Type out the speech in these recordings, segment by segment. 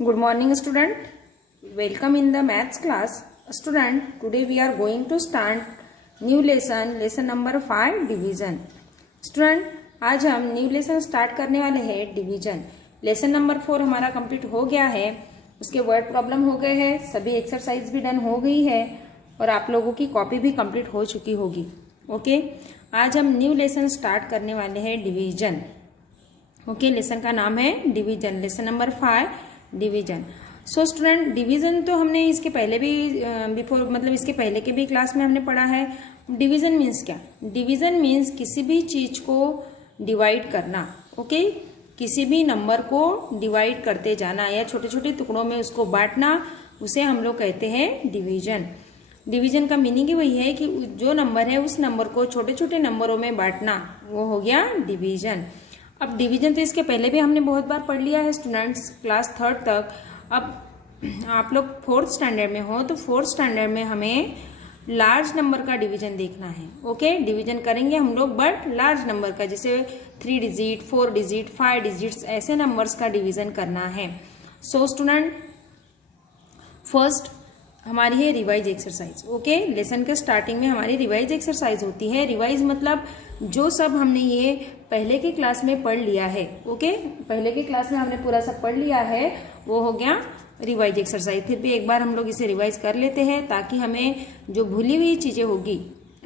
Good morning student. Welcome in the maths class. Student, today we are going to start new lesson number 5 division. Student, आज हम new lesson start करने वाले हैं division. Lesson number 4 हमारा complete हो गया है. उसके वर्ड प्रॉब्लम हो गए हैं, सभी एक्सरसाइज भी डन हो गई है और आप लोगों की कॉपी भी कंप्लीट हो चुकी होगी. ओके, आज हम न्यू लेसन स्टार्ट करने वाले हैं डिवीजन. ओके, लेसन का नाम है division. Lesson number 5 division. So student, division तो हमने इसके पहले भी इसके पहले के भी क्लास में हमने पढ़ा है. डिवीजन मीन्स क्या? डिवीजन मीन्स किसी भी चीज को डिवाइड करना. ओके, किसी भी नंबर को डिवाइड करते जाना या छोटे छोटे टुकड़ों में उसको बांटना, उसे हम लोग कहते हैं डिवीजन. डिवीजन का मीनिंग ही वही है कि जो नंबर है उस नंबर को छोटे छोटे नंबरों में बांटना, वो हो गया डिवीजन. अब डिवीजन तो इसके पहले भी हमने बहुत बार पढ़ लिया है स्टूडेंट्स, क्लास 3rd तक. अब आप लोग 4th स्टैंडर्ड में हो तो 4th स्टैंडर्ड में हमें लार्ज नंबर का डिवीजन देखना है. ओके, डिवीजन करेंगे हम लोग बट लार्ज नंबर का, जैसे 3 डिजिट, 4 डिजिट, 5 डिजिट्स, ऐसे नंबर्स का डिवीजन करना है. सो स्टूडेंट, फर्स्ट हमारी है रिवाइज एक्सरसाइज. ओके, लेसन के स्टार्टिंग में हमारी रिवाइज एक्सरसाइज होती है. रिवाइज मतलब जो सब हमने ये पहले की क्लास में पढ़ लिया है. ओके, पहले की क्लास में हमने पूरा सब पढ़ लिया है, वो हो गया रिवाइज एक्सरसाइज. फिर भी एक बार हम लोग इसे रिवाइज कर लेते हैं ताकि हमें जो भूली हुई चीजें होगी,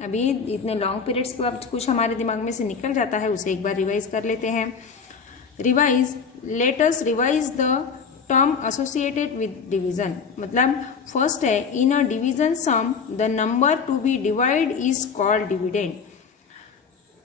अभी इतने लॉन्ग पीरियड्स के बाद कुछ हमारे दिमाग में से निकल जाता है, उसे एक बार रिवाइज कर लेते हैं. Revise, let us revise the term associated with division. मतलब फर्स्ट है, in a division sum the number to be divide is called dividend.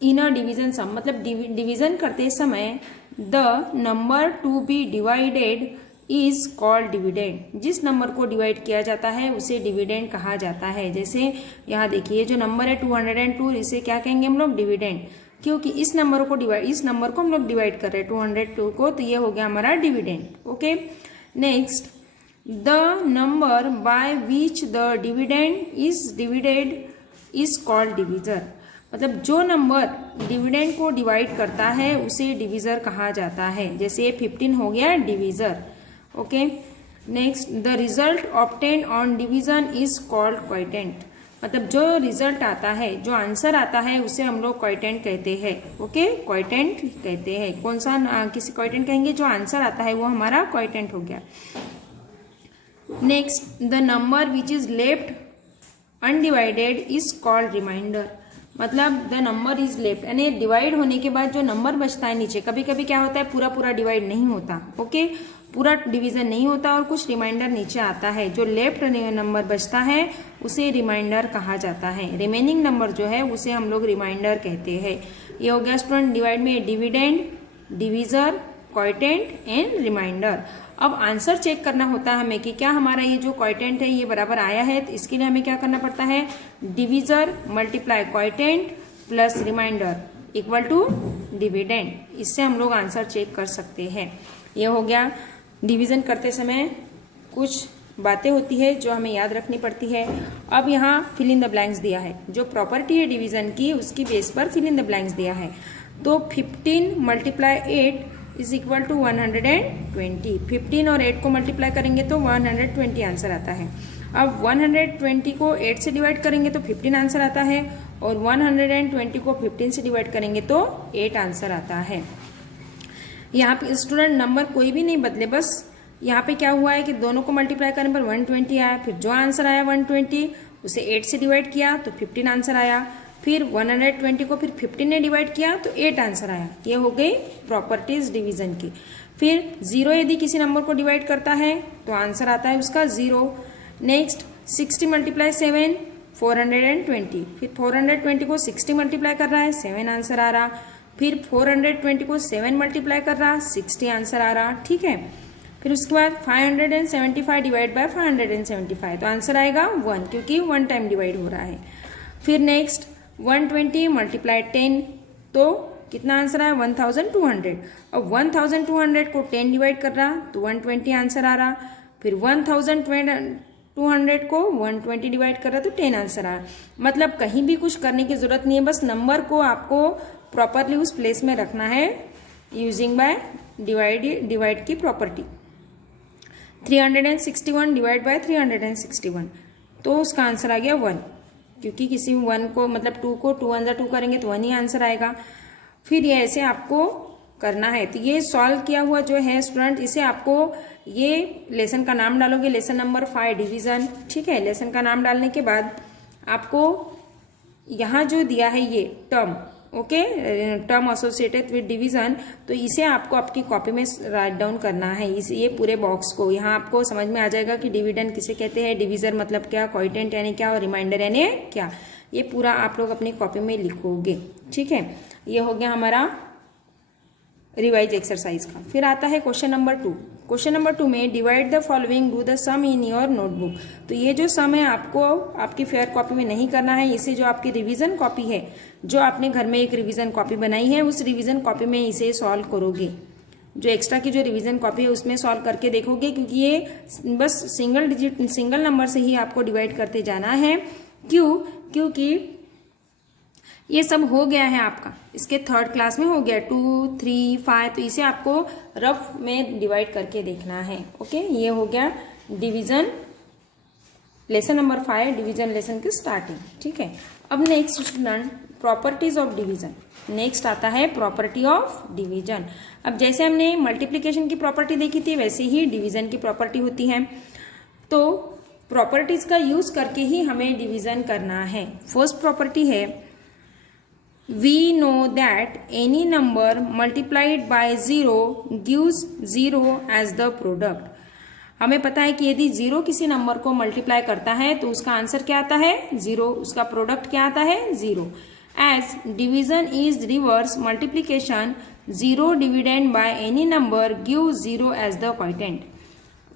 In a division sum मतलब डिवीजन करते समय the number to be divided is called dividend. जिस नंबर को divide किया जाता है उसे डिविडेंड कहा जाता है. जैसे यहाँ देखिए, जो नंबर है 202, इसे क्या कहेंगे हम लोग? डिविडेंड. क्योंकि इस नंबर को हम लोग डिवाइड कर रहे हैं 202 को, तो ये हो गया हमारा dividend. Okay, next, the number by which the dividend is divided is called divisor. मतलब जो नंबर डिविडेंड को डिवाइड करता है उसे डिविजर कहा जाता है. जैसे 15 हो गया divisor. Okay, next, the result obtained on division is called quotient. मतलब जो रिजल्ट आता है, जो आंसर आता है, उसे हम लोग क्वोटिएंट कहते हैं. ओके, क्वोटिएंट कहते हैं. कौन सा किसी क्वोटिएंट कहेंगे? जो आंसर आता है वो हमारा क्वोटिएंट हो गया. Next, the number which is left undivided is called remainder. मतलब द नंबर इज लेफ्ट, यानी डिवाइड होने के बाद जो नंबर बचता है नीचे, कभी कभी क्या होता है, पूरा डिवाइड नहीं होता. ओके, पूरा डिवीजन नहीं होता और कुछ रिमाइंडर नीचे आता है. जो लेफ्ट नंबर बचता है उसे रिमाइंडर कहा जाता है. रिमेनिंग नंबर जो है उसे हम लोग रिमाइंडर कहते हैं. ये हो गया स्टूडेंट डिवाइड में dividend, divisor, quotient and remainder. अब आंसर चेक करना होता है हमें कि क्या हमारा ये जो क्वोटिएंट है ये बराबर आया है. तो इसके लिए हमें क्या करना पड़ता है? Divisor multiply quotient plus remainder equal to dividend. इससे हम लोग आंसर चेक कर सकते हैं. ये हो गया. डिवीजन करते समय कुछ बातें होती है जो हमें याद रखनी पड़ती है. अब यहाँ फिल इन द ब्लैंक्स दिया है. जो प्रॉपर्टी है डिवीजन की, उसकी बेस पर फिल इन द ब्लैंक्स दिया है. तो 15 मल्टीप्लाई 8 इज इक्वल टू 120. 15 और 8 को मल्टीप्लाई करेंगे तो 120 आंसर आता है. अब 120 को 8 से डिवाइड करेंगे तो 15 आंसर आता है और 120 को 15 से डिवाइड करेंगे तो 8 आंसर आता है. यहाँ पे स्टूडेंट नंबर कोई भी नहीं बदले, बस यहाँ पे क्या हुआ है कि दोनों को मल्टीप्लाई करने पर 120 आया. फिर जो आंसर आया 120 उसे 8 से डिवाइड किया तो 15 आंसर आया. फिर 120 को फिर 15 ने डिवाइड किया तो 8 आंसर आया. ये हो गई प्रॉपर्टीज डिवीजन की. फिर 0 यदि किसी नंबर को डिवाइड करता है तो आंसर आता है उसका 0. Next, 60 multiply 7 420. फिर 420 को 60 मल्टीप्लाई कर रहा है, 7 आंसर आ रहा. फिर 420 को 7 मल्टीप्लाई कर रहा, 60 आंसर आ रहा. ठीक है. फिर उसके बाद 575 डिवाइड बाय 575 तो आंसर आएगा 1, क्योंकि 1 टाइम डिवाइड हो रहा है. फिर नेक्स्ट 120 मल्टीप्लाई 10 तो कितना आंसर आया? 1200. अब 1200 को 10 डिवाइड कर रहा तो 120 आंसर आ रहा. फिर 1200 को 120 डिवाइड कर रहा तो 10 आंसर आ रहा. मतलब कहीं भी कुछ करने की जरूरत नहीं है, बस नंबर को आपको प्रॉपरली उस प्लेस में रखना है यूजिंग बाय डिवाइड की प्रॉपर्टी. 361 डिवाइड बाय 361, तो उसका आंसर आ गया 1, क्योंकि किसी 1 को मतलब 2 को 2 1 2 करेंगे तो 1 ही आंसर आएगा। फिर ये ऐसे आपको करना है। तो ये सॉल्व किया हुआ जो है स्टूडेंट, इसे आपको ये लेसन का नाम डालोगे, लेसन नंबर 5 डिवीजन, ठीक है। लेसन का नाम डालने के बाद आपको यहाँ जो दिया है ये term, okay, term associated with division, तो इसे आपको आपकी कॉपी में राइट डाउन करना है, इस ये पूरे बॉक्स को। यहाँ आपको समझ में आ जाएगा कि डिविडेंड किसे कहते हैं, डिवीजर मतलब क्या, क्वोटिएंट यानी क्या, और रिमाइंडर यानी क्या। ये पूरा आप लोग अपनी कॉपी में लिखोगे, ठीक है। ये हो गया हमारा रिवाइज एक्सरसाइज का। फिर आता है क्वेश्चन नंबर 2। क्वेश्चन नंबर 2 में divide the following, do the sum in your notebook. तो ये जो सम है आपको आपकी फेयर कॉपी में नहीं करना है, इसे जो आपकी रिवीजन कॉपी है, जो आपने घर में एक रिवीजन कॉपी बनाई है, उस रिवीजन कॉपी में इसे सॉल्व करोगे। जो एक्स्ट्रा की जो रिवीजन कॉपी है उसमें सॉल्व करके देखोगे, क्योंकि ये बस सिंगल नंबर से ही आपको डिवाइड करते जाना है। क्यों? क्योंकि ये सब हो गया है आपका, इसके 3rd क्लास में हो गया 2 3 5, तो इसे आपको रफ में डिवाइड करके देखना है, ओके। ये हो गया division lesson number 5, division lesson की स्टार्टिंग, ठीक है। अब next student, properties of division. Next आता है प्रॉपर्टी ऑफ डिवीजन। अब जैसे हमने मल्टीप्लीकेशन की प्रॉपर्टी देखी थी, वैसे ही डिवीजन की प्रॉपर्टी होती है। तो प्रॉपर्टीज का यूज करके ही हमें डिवीजन करना है। फर्स्ट प्रॉपर्टी है, we know that any number multiplied by 0 gives 0 as the product। हमें पता है कि यदि 0 किसी नंबर को मल्टीप्लाई करता है तो उसका आंसर क्या आता है, 0, उसका प्रोडक्ट क्या आता है, 0। As division is reverse multiplication, 0 dividend by any number give 0 as the quotient.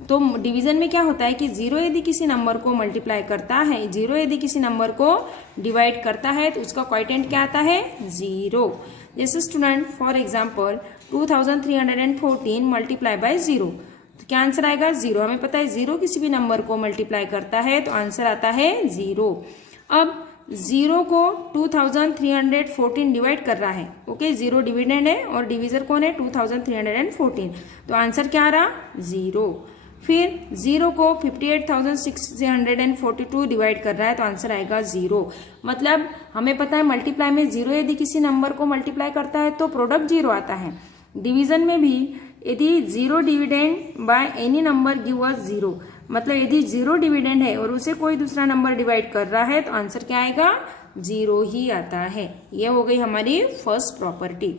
तो डिवीजन में क्या होता है कि 0 यदि किसी नंबर को मल्टीप्लाई करता है, 0 यदि किसी नंबर को डिवाइड करता है तो उसका क्वोटिएंट क्या आता है, 0। जैसे student for example 2314 multiply by 0, तो क्या आंसर आएगा, 0। हमें पता है 0 किसी भी नंबर को मल्टीप्लाई करता है तो आंसर आता है 0। अब 0 को 2314 डिवाइड कर रहा है, ओके, 0 डिविडेंड है और डिविजर कौन है, 2314, तो आंसर क्या आ रहा, 0। फिर 0 को 58,642 डिवाइड कर रहा है तो आंसर आएगा 0। मतलब हमें पता है मल्टीप्लाई में 0 यदि किसी नंबर को मल्टीप्लाई करता है तो प्रोडक्ट 0 आता है। डिवीजन में भी यदि 0 dividend by any number give us 0, मतलब यदि 0 डिविडेंड है और उसे कोई दूसरा नंबर डिवाइड कर रहा है तो आंसर क्या आएगा, 0 ही आता है। ये हो गई हमारी first property.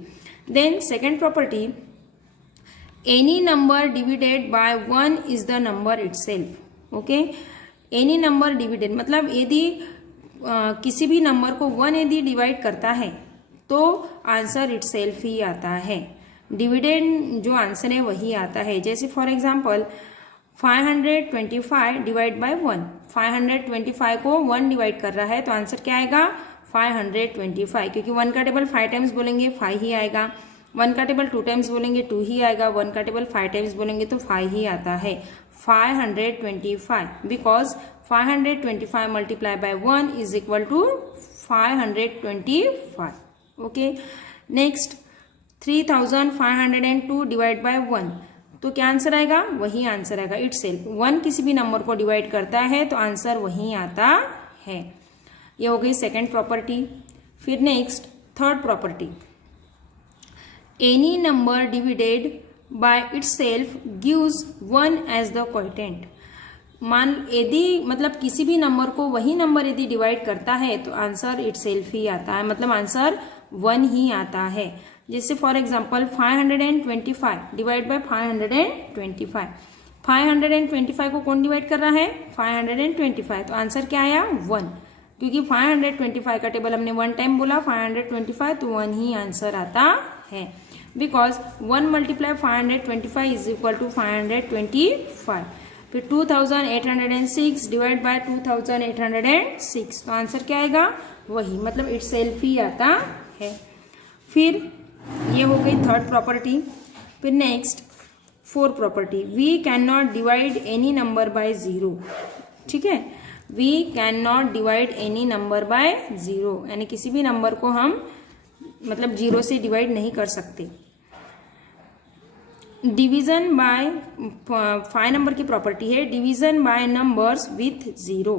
Then second property, any number divided by 1 is the number itself, okay. Any number divided मतलब यदि किसी भी नंबर को 1 यदि डिवाइड करता है तो आंसर इटसेल्फ ही आता है। डिविडेंड जो आंसर है वही आता है। जैसे फॉर एग्जांपल 525 डिवाइड बाय 1, 525 को 1 डिवाइड कर रहा है तो आंसर क्या आएगा, 525, क्योंकि 1 का टेबल 5 टाइम्स बोलेंगे 5 ही आएगा, 1 का टेबल 2 टाइम्स बोलेंगे 2 ही आएगा, 1 का टेबल 5 टाइम्स बोलेंगे तो 5 ही आता है, 525, because 525 multiply by 1 is equal to 525, okay. Next 3502 divide by 1, तो क्या आंसर आएगा, वही आंसर आएगा इटसेल्फ। 1 किसी भी नंबर को डिवाइड करता है तो आंसर वही आता है। ये हो गई सेकेंड प्रॉपर्टी। फिर next third property, any number divided by itself gives 1 as the quotient. मान यदि मतलब किसी भी नंबर को वही नंबर यदि डिवाइड करता है तो आंसर इटसेल्फ ही आता है, मतलब आंसर 1 ही आता है। जैसे फॉर एग्जांपल 525 डिवाइड बाय 525, 525 को कौन डिवाइड कर रहा है, 525, तो आंसर क्या आया, 1, क्योंकि 525 का टेबल हमने 1 टाइम बोला, 525 तो 1 ही आंसर आता है, because 1 multiply 525 is equal to 525। फिर 2806 डिवाइड बाय 2806, तो आंसर क्या आएगा, वही, मतलब इटसेल्फ ही आता है। फिर ये हो गई थर्ड प्रॉपर्टी। फिर next fourth property, we can not divide any number by 0, ठीक है। We can not divide any number by 0, यानी किसी भी नंबर को हम मतलब 0 से डिवाइड नहीं कर सकते। डिवीजन बाय 5 नंबर की प्रॉपर्टी है, division by numbers with 0.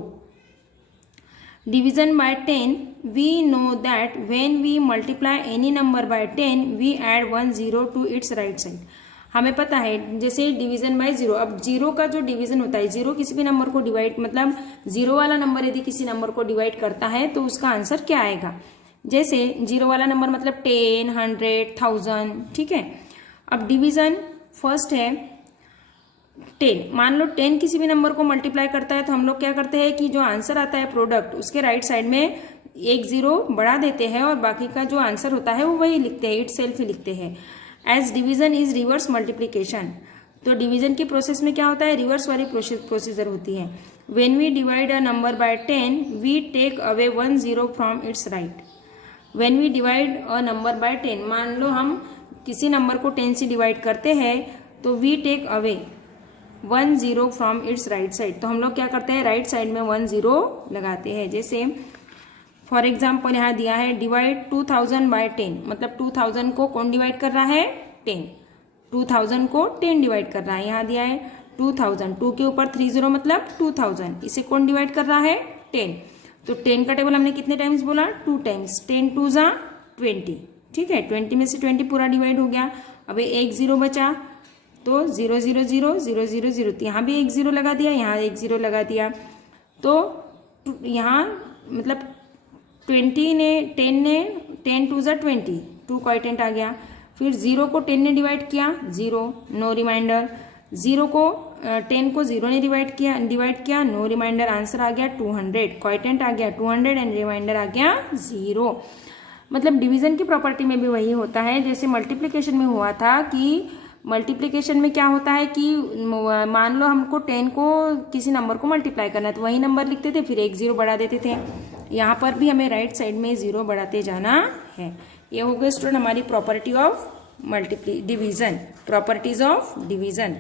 Division by 10, we know that when we multiply any number by 10, we add 1 0 to its right side. हमें पता है जैसे डिवीजन बाय 0, अब 0 का जो डिवीजन होता है, 0 किसी भी नंबर को डिवाइड, मतलब 0 वाला नंबर यदि किसी नंबर को डिवाइड करता है तो उसका आंसर क्या आएगा. जैसे 0 वाला नंबर मतलब 10, 100, 1000. ठीक है. अब डिवीजन फर्स्ट है 10. मान लो 10 किसी भी नंबर को मल्टीप्लाई करता है तो हम लोग क्या करते हैं कि जो आंसर आता है प्रोडक्ट, उसके राइट साइड में एक 0 बढ़ा देते हैं और बाकी का जो आंसर होता है वो वही लिखते हैं, इट सेल्फ ही लिखते हैं. As division is reverse multiplication. तो डिवीजन की प्रोसेस में क्या होता है, रिवर्स वाली प्रोसीजर होती है. When we divide a number by 10, we take away 1 0 from its right. When we divide a number by 10, मान लो हम किसी नंबर को 10 से डिवाइड करते हैं तो we take away 1 0 from its right side. तो हम लोग क्या करते हैं, राइट साइड में 1 0 लगाते हैं. जैसे फॉर एग्जाम्पल यहाँ दिया है डिवाइड 2000 बाय 10, मतलब 2000 को कौन डिवाइड कर रहा है, 10. 2000 को 10 डिवाइड कर रहा है. यहाँ दिया है 2000, 2 के ऊपर 3 0 मतलब 2000. इसे कौन डिवाइड कर रहा है, 10. तो 10 का टेबल हमने कितने टाइम्स बोला, 2 टाइम्स. 10 2 जा 20. ठीक है, 20 में से 20 पूरा डिवाइड हो गया. अब एक 0 बचा तो 0 0 0 0 0 0. तो यहाँ भी एक 0 लगा दिया, यहाँ एक 0 लगा दिया. तो यहाँ मतलब 10 2 जा 20, 2 क्वाइटेंट आ गया. फिर 0 को 10 ने डिवाइड किया, 0, नो रिमाइंडर. 0 को 10 को 0 ने डिवाइड किया, नो रिमाइंडर. आंसर आ गया 200, क्वाइटेंट आ गया 200 एंड रिमाइंडर आ गया 0. मतलब डिवीजन की प्रॉपर्टी में भी वही होता है जैसे मल्टीप्लीकेशन में हुआ था कि मल्टीप्लिकेशन में क्या होता है कि मान लो हमको 10 को किसी नंबर को मल्टीप्लाई करना है तो वही नंबर लिखते थे, फिर एक 0 बढ़ा देते थे. यहाँ पर भी हमें राइट साइड में 0 बढ़ाते जाना है. ये हो गए स्टूडेंट हमारी property of division, properties of division.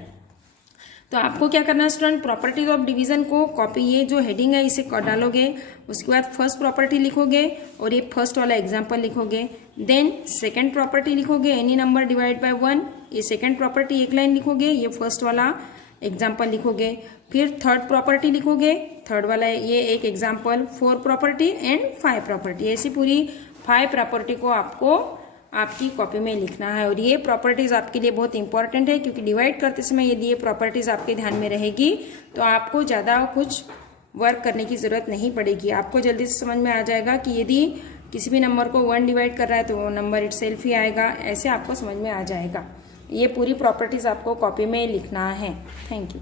तो आपको क्या करना है स्टूडेंट, प्रॉपर्टीज ऑफ डिवीजन को कॉपी, ये जो हेडिंग है इसे डालोगे, उसके बाद फर्स्ट प्रॉपर्टी लिखोगे और ये फर्स्ट वाला एग्जांपल लिखोगे. देन सेकंड प्रॉपर्टी लिखोगे, एनी नंबर डिवाइड बाय 1. ये सेकंड प्रॉपर्टी एक लाइन लिखोगे, ये फर्स्ट वाला एग्जांपल लिखोगे. फिर थर्ड प्रॉपर्टी लिखोगे, थर्ड वाला ये एक एग्जांपल. 4 property and 5 property. ऐसी पूरी 5 प्रॉपर्टी को आपको आपकी कॉपी में लिखना है. और ये प्रॉपर्टीज आपके लिए बहुत इंपॉर्टेंट है क्योंकि डिवाइड करते समय यदि ये प्रॉपर्टीज आपके ध्यान में रहेगी तो आपको ज़्यादा कुछ वर्क करने की जरूरत नहीं पड़ेगी. आपको जल्दी से समझ में आ जाएगा कि यदि किसी भी नंबर को 1 डिवाइड कर रहा है तो वो नंबर इट सेल्फ ही आएगा, ऐसे आपको समझ में आ जाएगा. ये पूरी प्रॉपर्टीज आपको कॉपी में लिखना है. Thank you.